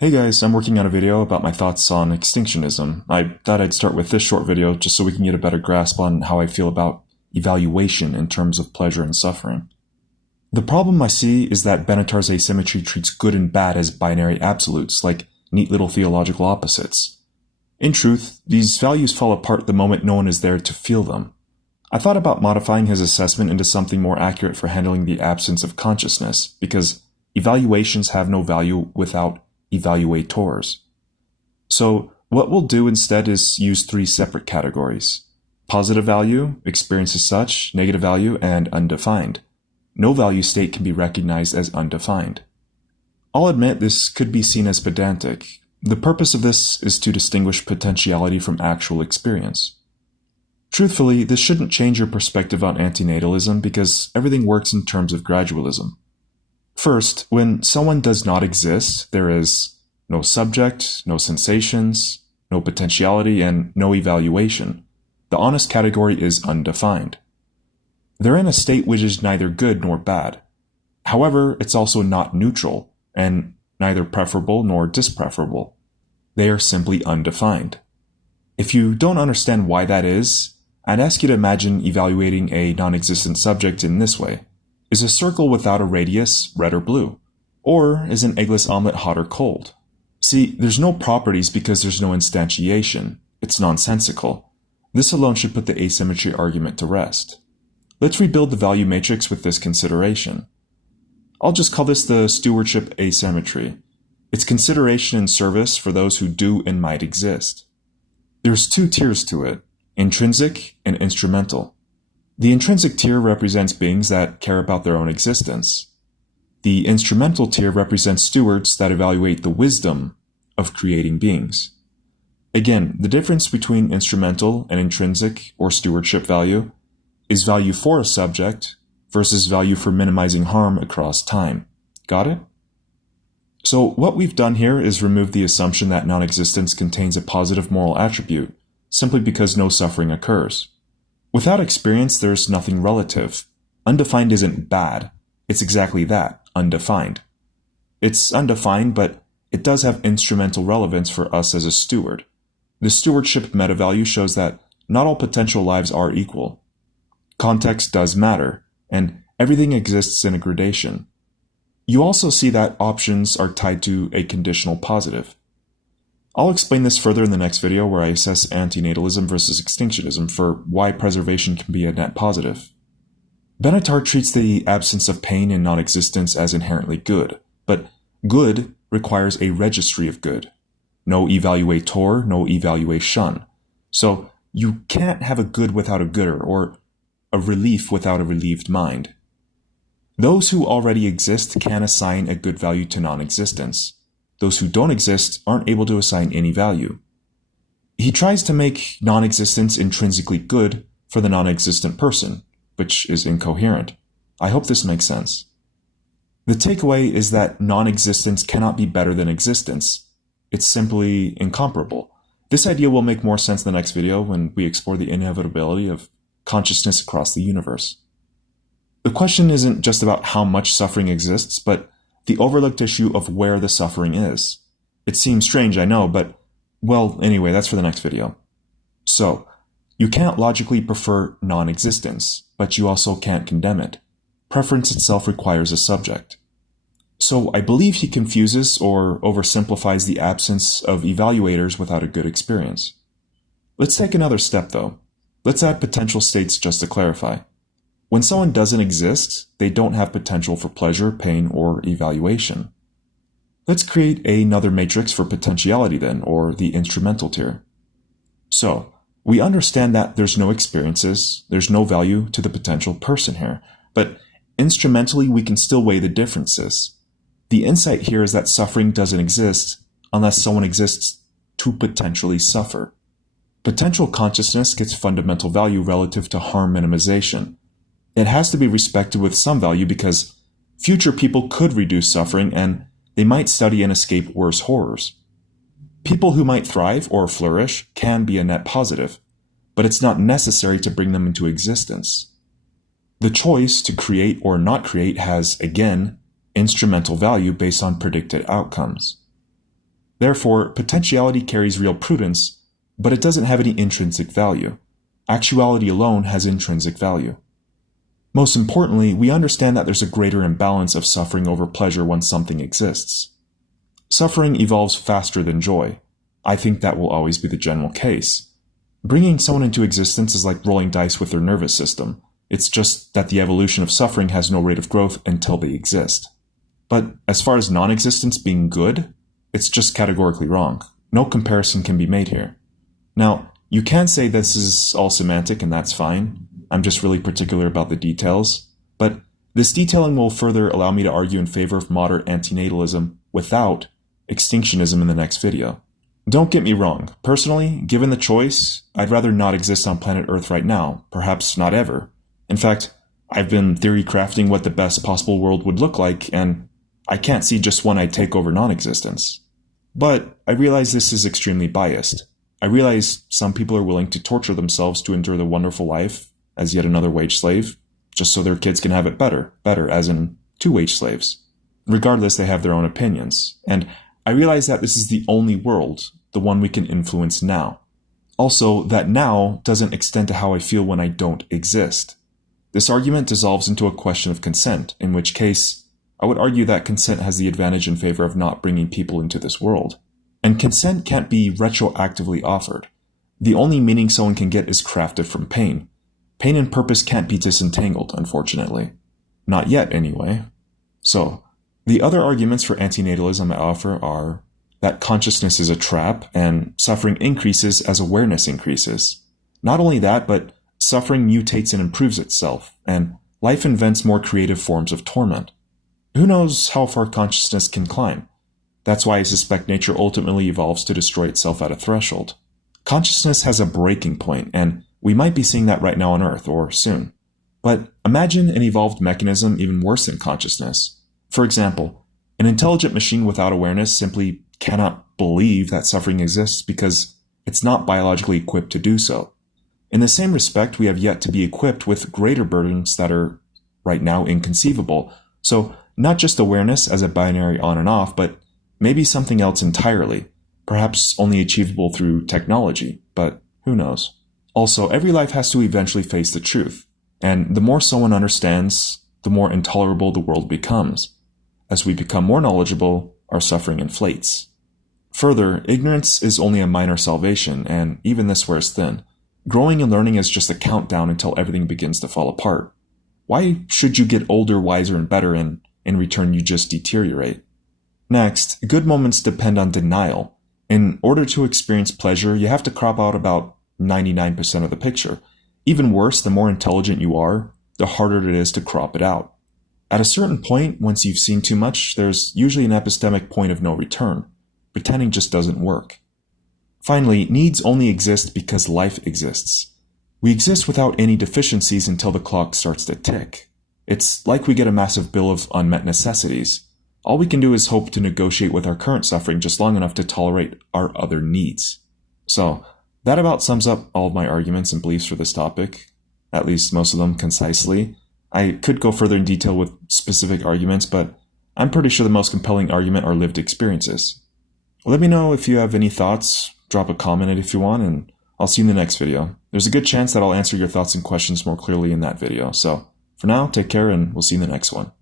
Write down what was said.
Hey guys, I'm working on a video about my thoughts on extinctionism. I thought I'd start with this short video just so we can get a better grasp on how I feel about evaluation in terms of pleasure and suffering. The problem I see is that Benatar's asymmetry treats good and bad as binary absolutes, like neat little theological opposites. In truth, these values fall apart the moment no one is there to feel them. I thought about modifying his assessment into something more accurate for handling the absence of consciousness, because evaluations have no value without evaluators. So what we'll do instead is use three separate categories: positive value, experience as such, negative value, and undefined. No value state can be recognized as undefined. I'll admit this could be seen as pedantic. The purpose of this is to distinguish potentiality from actual experience. Truthfully, this shouldn't change your perspective on antinatalism because everything works in terms of gradualism. First, when someone does not exist, there is no subject, no sensations, no potentiality, and no evaluation. The honest category is undefined. They're in a state which is neither good nor bad. However, it's also not neutral, and neither preferable nor dispreferable. They are simply undefined. If you don't understand why that is, I'd ask you to imagine evaluating a non-existent subject in this way. Is a circle without a radius red or blue? Or is an eggless omelet hot or cold? See, there's no properties because there's no instantiation. It's nonsensical. This alone should put the asymmetry argument to rest. Let's rebuild the value matrix with this consideration. I'll just call this the stewardship asymmetry. It's consideration and service for those who do and might exist. There's two tiers to it: intrinsic and instrumental. The intrinsic tier represents beings that care about their own existence. The instrumental tier represents stewards that evaluate the wisdom of creating beings. Again, the difference between instrumental and intrinsic or stewardship value is value for a subject versus value for minimizing harm across time. Got it? So what we've done here is remove the assumption that non-existence contains a positive moral attribute simply because no suffering occurs. Without experience, there's nothing relative. Undefined isn't bad. It's exactly that, undefined. It's undefined, but it does have instrumental relevance for us as a steward. The stewardship meta-value shows that not all potential lives are equal. Context does matter, and everything exists in a gradation. You also see that options are tied to a conditional positive. I'll explain this further in the next video where I assess antinatalism versus extinctionism for why preservation can be a net positive. Benatar treats the absence of pain and non-existence as inherently good, but good requires a registry of good. No evaluator, no evaluation. So you can't have a good without a gooder, or a relief without a relieved mind. Those who already exist can assign a good value to non-existence. Those who don't exist aren't able to assign any value. He tries to make non-existence intrinsically good for the non-existent person, which is incoherent. I hope this makes sense. The takeaway is that non-existence cannot be better than existence. It's simply incomparable. This idea will make more sense in the next video when we explore the inevitability of consciousness across the universe. The question isn't just about how much suffering exists, but the overlooked issue of where the suffering is. It seems strange, I know, but, well, anyway, that's for the next video. So, you can't logically prefer non-existence, but you also can't condemn it. Preference itself requires a subject. So, I believe he confuses or oversimplifies the absence of evaluators without a good experience. Let's take another step, though. Let's add potential states just to clarify. When someone doesn't exist, they don't have potential for pleasure, pain, or evaluation. Let's create another matrix for potentiality then, or the instrumental tier. So, we understand that there's no experiences, there's no value to the potential person here, but instrumentally we can still weigh the differences. The insight here is that suffering doesn't exist unless someone exists to potentially suffer. Potential consciousness gets fundamental value relative to harm minimization. It has to be respected with some value because future people could reduce suffering and they might study and escape worse horrors. People who might thrive or flourish can be a net positive, but it's not necessary to bring them into existence. The choice to create or not create has, again, instrumental value based on predicted outcomes. Therefore, potentiality carries real prudence, but it doesn't have any intrinsic value. Actuality alone has intrinsic value. Most importantly, we understand that there's a greater imbalance of suffering over pleasure when something exists. Suffering evolves faster than joy. I think that will always be the general case. Bringing someone into existence is like rolling dice with their nervous system. It's just that the evolution of suffering has no rate of growth until they exist. But as far as non-existence being good, it's just categorically wrong. No comparison can be made here. Now, you can say this is all semantic and that's fine. I'm just really particular about the details. But this detailing will further allow me to argue in favor of moderate antinatalism without extinctionism in the next video. Don't get me wrong. Personally, given the choice, I'd rather not exist on planet Earth right now, perhaps not ever. In fact, I've been theory crafting what the best possible world would look like, and I can't see just one I'd take over non-existence. But I realize this is extremely biased. I realize some people are willing to torture themselves to endure the wonderful life as yet another wage slave, just so their kids can have it better as in 2 wage slaves. Regardless, they have their own opinions, and I realize that this is the only world, the one we can influence now. Also, that now doesn't extend to how I feel when I don't exist. This argument dissolves into a question of consent, in which case, I would argue that consent has the advantage in favor of not bringing people into this world. And consent can't be retroactively offered. The only meaning someone can get is crafted from pain. Pain and purpose can't be disentangled, unfortunately. Not yet, anyway. So, the other arguments for antinatalism I offer are that consciousness is a trap and suffering increases as awareness increases. Not only that, but suffering mutates and improves itself, and life invents more creative forms of torment. Who knows how far consciousness can climb? That's why I suspect nature ultimately evolves to destroy itself at a threshold. Consciousness has a breaking point, and we might be seeing that right now on Earth, or soon. But imagine an evolved mechanism even worse than consciousness. For example, an intelligent machine without awareness simply cannot believe that suffering exists because it's not biologically equipped to do so. In the same respect, we have yet to be equipped with greater burdens that are right now inconceivable. So not just awareness as a binary on and off, but maybe something else entirely, perhaps only achievable through technology, but who knows. Also, every life has to eventually face the truth, and the more someone understands, the more intolerable the world becomes. As we become more knowledgeable, our suffering inflates. Further, ignorance is only a minor salvation, and even this wears thin. Growing and learning is just a countdown until everything begins to fall apart. Why should you get older, wiser, and better, and in return you just deteriorate? Next, good moments depend on denial. In order to experience pleasure, you have to crop out about 99% of the picture. Even worse, the more intelligent you are, the harder it is to crop it out. At a certain point, once you've seen too much, there's usually an epistemic point of no return. Pretending just doesn't work. Finally, needs only exist because life exists. We exist without any deficiencies until the clock starts to tick. It's like we get a massive bill of unmet necessities. All we can do is hope to negotiate with our current suffering just long enough to tolerate our other needs. So, that about sums up all of my arguments and beliefs for this topic, at least most of them concisely. I could go further in detail with specific arguments, but I'm pretty sure the most compelling argument are lived experiences. Let me know if you have any thoughts, drop a comment if you want, and I'll see you in the next video. There's a good chance that I'll answer your thoughts and questions more clearly in that video. So, for now, take care and we'll see you in the next one.